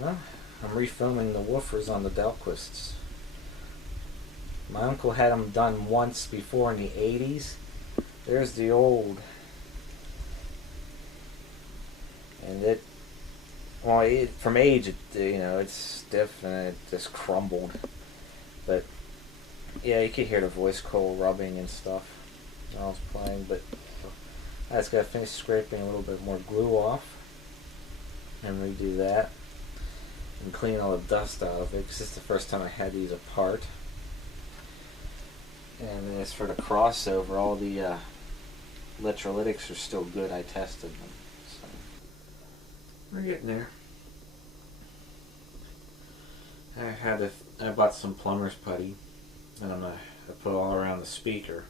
Well, I'm refoaming the woofers on the Dahlquists. My uncle had them done once before in the 80s. There's the old. And it, well, from age, it's stiff and it just crumbled. But yeah, you could hear the voice coil rubbing and stuff when I was playing. But I just got to finish scraping a little bit more glue off and redo that and clean all the dust out of it, because it's the first time I had these apart. And as for the crossover, all the electrolytics are still good. I tested them, so we're getting there. I bought some plumber's putty, and I put it all around the speaker,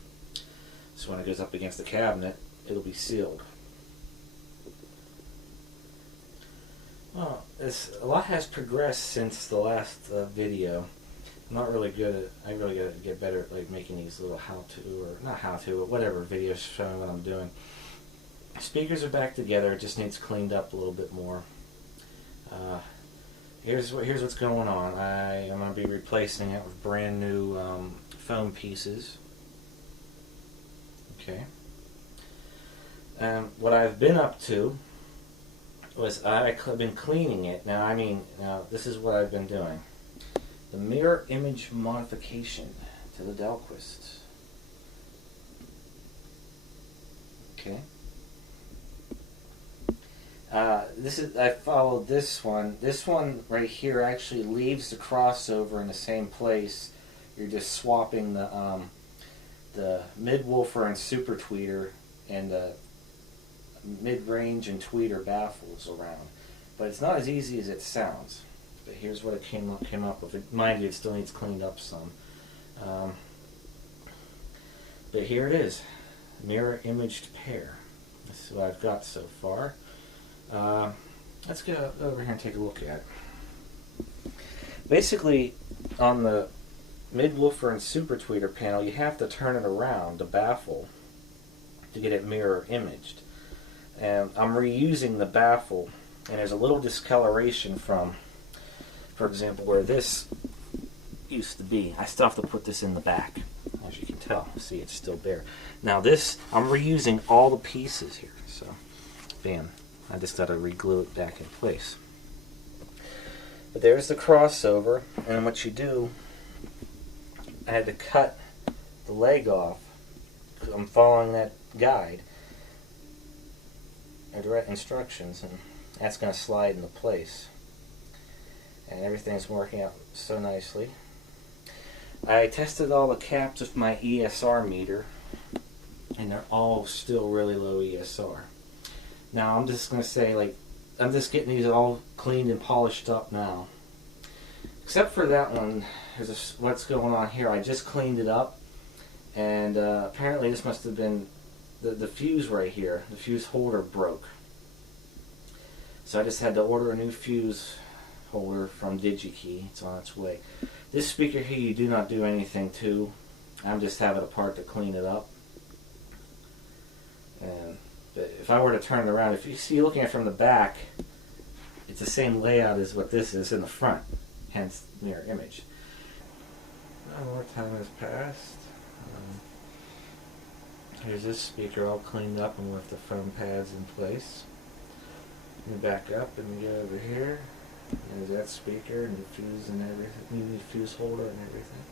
so when it goes up against the cabinet, it'll be sealed. Well, a lot has progressed since the last video. I'm not really good at. I really got to get better at making these little how-to, or not how-to, but whatever videos showing what I'm doing. Speakers are back together. It just needs cleaned up a little bit more. Here's what's going on. I am going to be replacing it with brand new foam pieces. Okay. What I've been up to was I've been cleaning it. Now this is what I've been doing. The mirror image modification to the Dahlquist. Okay. I followed this one. This one right here actually leaves the crossover in the same place. You're just swapping the mid-woofer and super tweeter and the mid-range and tweeter baffles around. But it's not as easy as it sounds. But here's what it came up with. Mind you, it still needs cleaned up some. But here it is. Mirror imaged pair. This is what I've got so far. Let's go over here and take a look at it. Basically, on the mid-woofer and super tweeter panel, you have to turn it around, the baffle, to get it mirror imaged. And I'm reusing the baffle, and there's a little discoloration from, for example, where this used to be. I still have to put this in the back, as you can tell. See, it's still there. Now this, I'm reusing all the pieces here, so bam. I just got to re-glue it back in place. But there's the crossover, and what you do, I had to cut the leg off. I'm following that guide, or direct instructions, and that's going to slide into place. And everything's working out so nicely. I tested all the caps with my ESR meter, and they're all still really low ESR. Now I'm just going to say, I'm just getting these all cleaned and polished up now. Except for that one, what's going on here. I just cleaned it up, and apparently this must have been the fuse right here. The fuse holder broke. So I just had to order a new fuse holder from DigiKey. It's on its way. This speaker here you do not do anything to. I'm just having a part to clean it up. But if I were to turn it around, if you see looking at it from the back, it's the same layout as what this is in the front, hence mirror image. No more time has passed. Here's this speaker all cleaned up and with the foam pads in place. You back up and get over here. There's that speaker and the fuse and everything, the fuse holder and everything.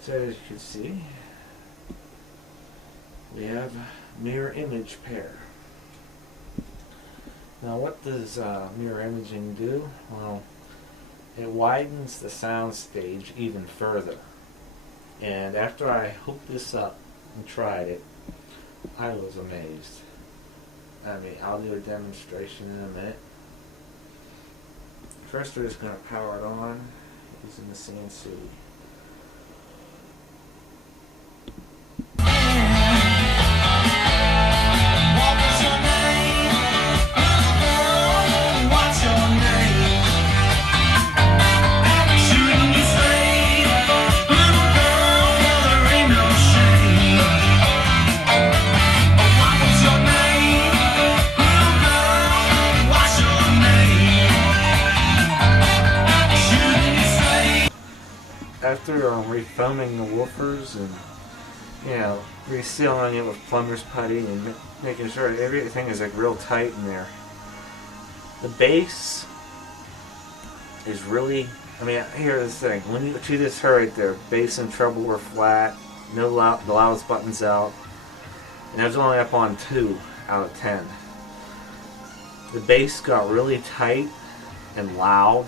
So as you can see, we have mirror image pair. Now what does mirror imaging do? Well, it widens the sound stage even further. And after I hooked this up and tried it, I was amazed. I'll do a demonstration in a minute. First we're just going to power it on using the CNC. after refoaming the woofers and, you know, resealing it with plumber's putty and making sure everything is like real tight in there. The bass is really, I mean, here's the thing. When you see this right there, bass and treble were flat, the loudest buttons out, and I was only up on 2 out of 10. The bass got really tight and loud,